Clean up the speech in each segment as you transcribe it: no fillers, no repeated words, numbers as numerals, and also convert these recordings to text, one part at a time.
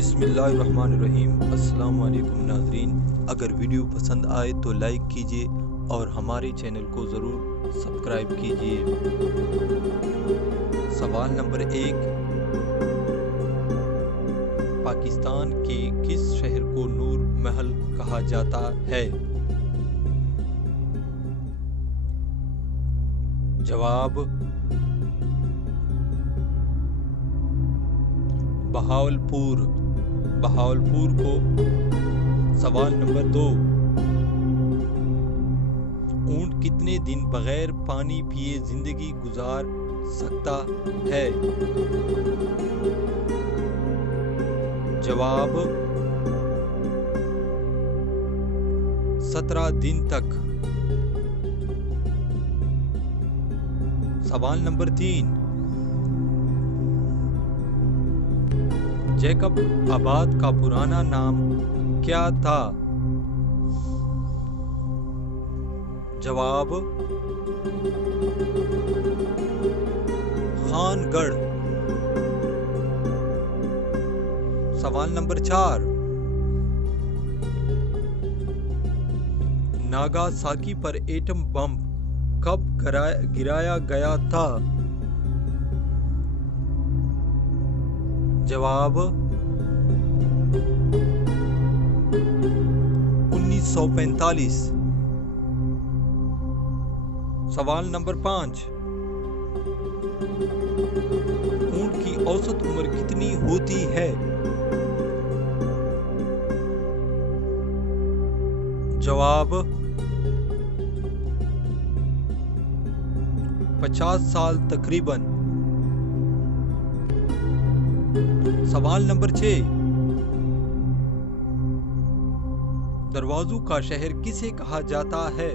بسم اللہ الرحمن الرحیم۔ السلام علیکم ناظرین، اگر ویڈیو پسند آئے تو لائک کیجئے اور ہمارے چینل کو ضرور سبسکرائب کیجئے۔ سوال نمبر 1، پاکستان کے کس شہر کو نور محل کہا جاتا ہے؟ جواب بہاولپور کو۔ سوال نمبر 2، اونٹ کتنے دن بغیر پانی پیے زندگی گزار سکتا ہے؟ جواب 17 دن تک۔ سوال نمبر 3، جیکب آباد کا پرانا نام کیا تھا؟ جواب خان گڑھ۔ سوال نمبر 4، ناگاساکی پر ایٹم بم کب گرایا گیا تھا؟ جواب 1945۔ سوال نمبر 5، اونٹ کی اوسط عمر کتنی ہوتی ہے؟ جواب 50 سال تقریباً۔ سوال نمبر 6، دروازوں کا شہر کسے کہا جاتا ہے؟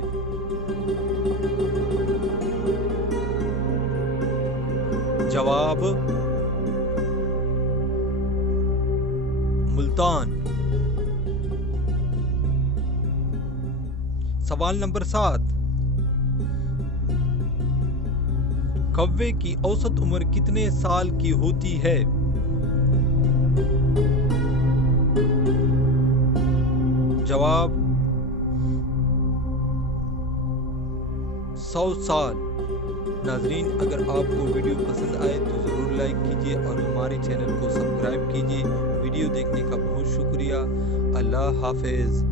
جواب ملتان۔ سوال نمبر 7، کوے کی اوسط عمر کتنے سال کی ہوتی ہے؟ جواب 100 سال۔ ناظرین، اگر آپ کو ویڈیو پسند آئے تو ضرور لائک کیجئے اور ہمارے چینل کو سبسکرائب کیجئے۔ ویڈیو دیکھنے کا بہت شکریہ۔ اللہ حافظ۔